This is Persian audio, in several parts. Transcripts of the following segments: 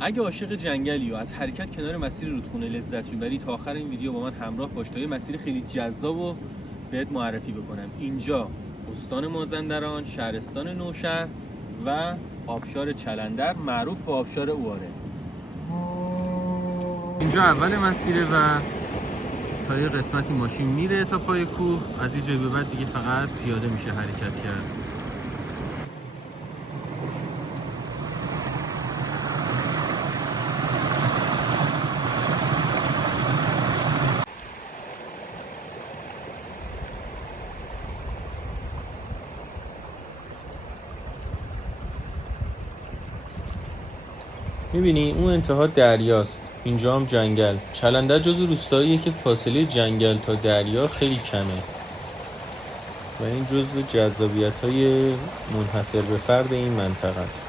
اگه عاشق جنگلی و از حرکت کنار مسیر رودخونه لذت میبری، تا آخر این ویدیو با من همراه باش تا یه مسیر خیلی جذاب و بهت معرفی بکنم. اینجا استان مازندران، شهرستان نوشهر و آبشار چلندر معروف به آبشار اواره. اینجا اول مسیره و تا یه قسمتی ماشین میره تا پای کوه، از یه جایی به بعد دیگه فقط پیاده میشه حرکت کرد. میبینی اون انتها دریاست، اینجا هم جنگل. چلندر جزو روستاییه که فاصله جنگل تا دریا خیلی کمه و این جزو جذابیت‌های منحصر به فرد این منطقه است.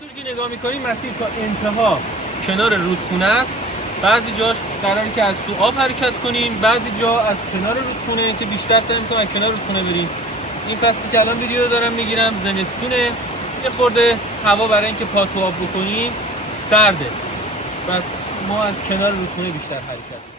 همونطور که نگاه میکنید مسیر تا انتها کنار رودخونه است. بعضی جاش قراره که از تو آب حرکت کنیم، بعضی جا از کنار رودخونه که بیشتر سعی می‌کنیم از کنار رودخونه بریم. این فصلی که الان ویدیو دارم میگیرم زمستونه، یه خورده هوا برای اینکه پا تو آب بکنیم سرده، پس ما از کنار رودخونه بیشتر حرکت کنیم.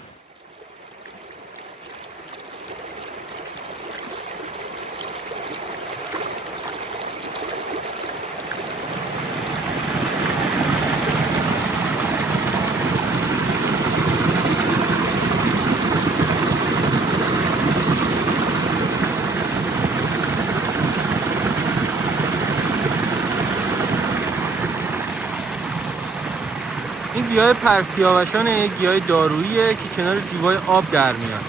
این گیاه پرسیاوشانه، یک گیاه داروییه که کنار جیوهای آب در میاد.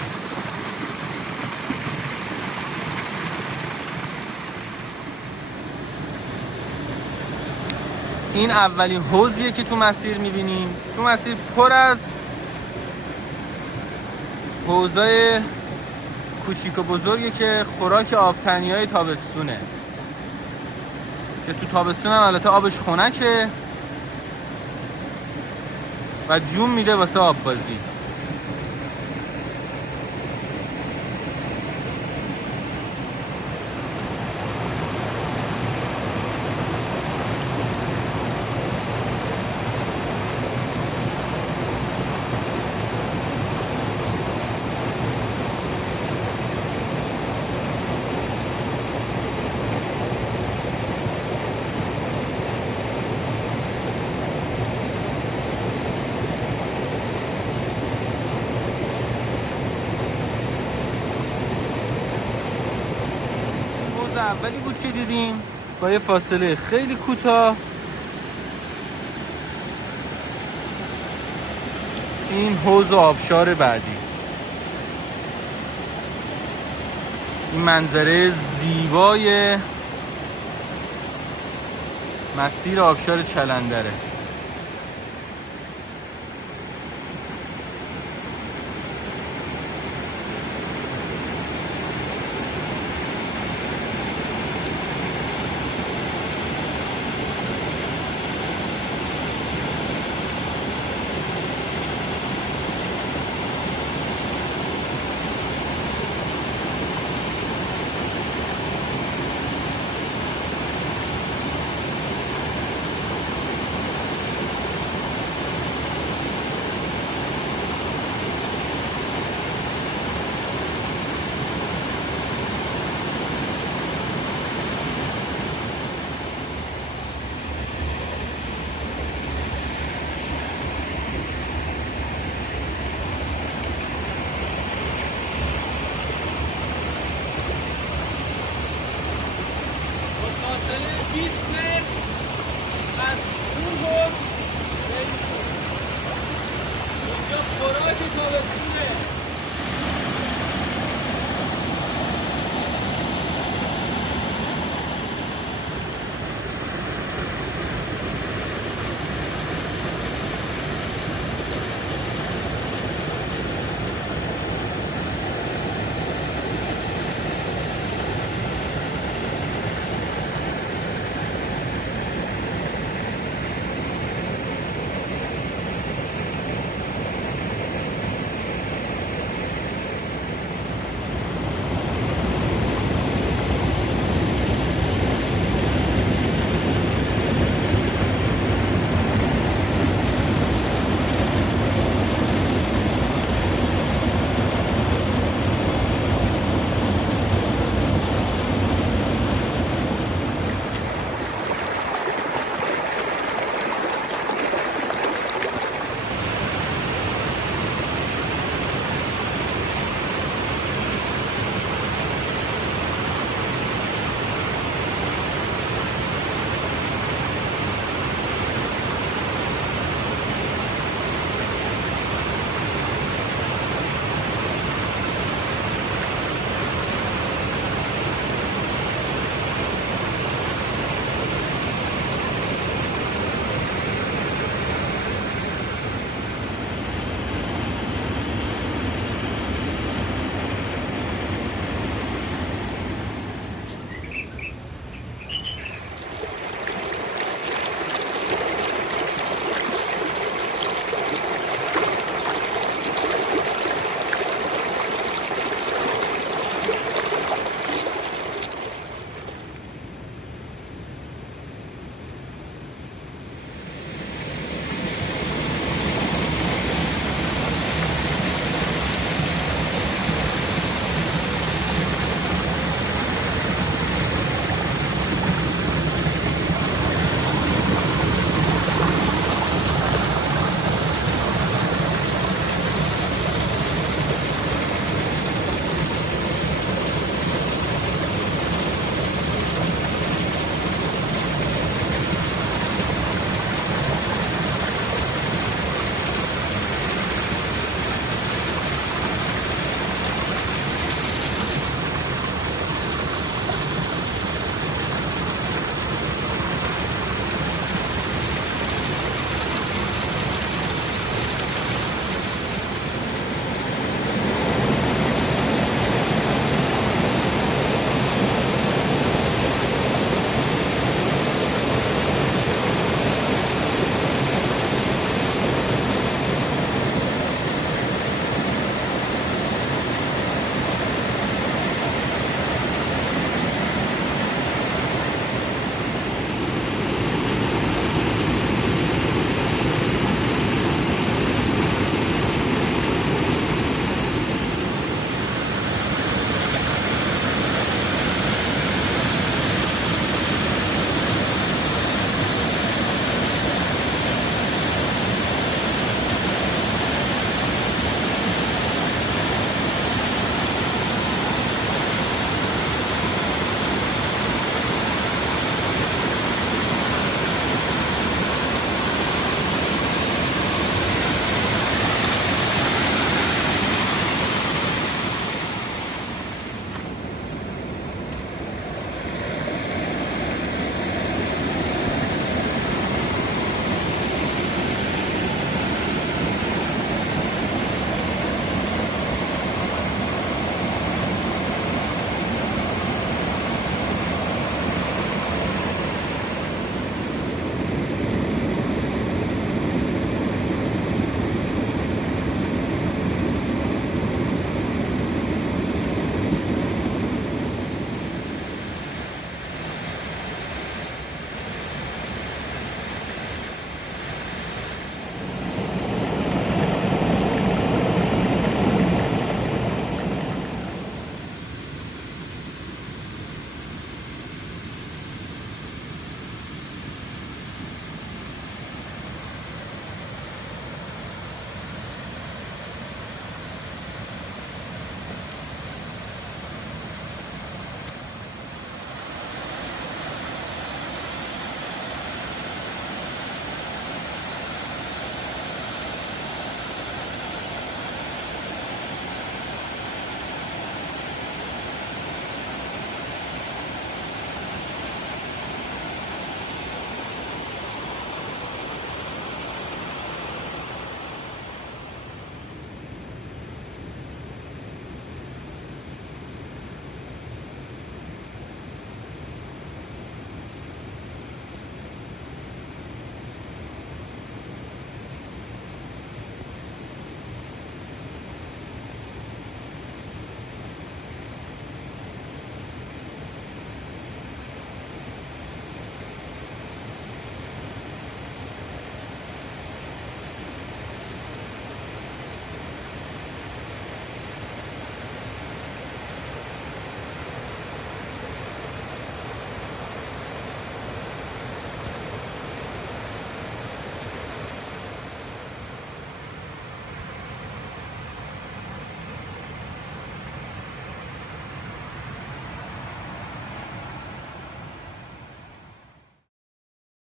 این اولین حوضیه که تو مسیر میبینیم. تو مسیر پر از حوضای کوچیک و بزرگی که خوراک آبتنی‌های تابستونه، که تو تابستون هم البته آبش خنکه و جون میده واسه آب بازی. اولی بود که دیدیم با یه فاصله خیلی کوتاه. این حوض آبشار بعدی، این منظره زیبای مسیر آبشار چلندره. فاصله 20 متر از کوه و اینجا خوراک تابستونه.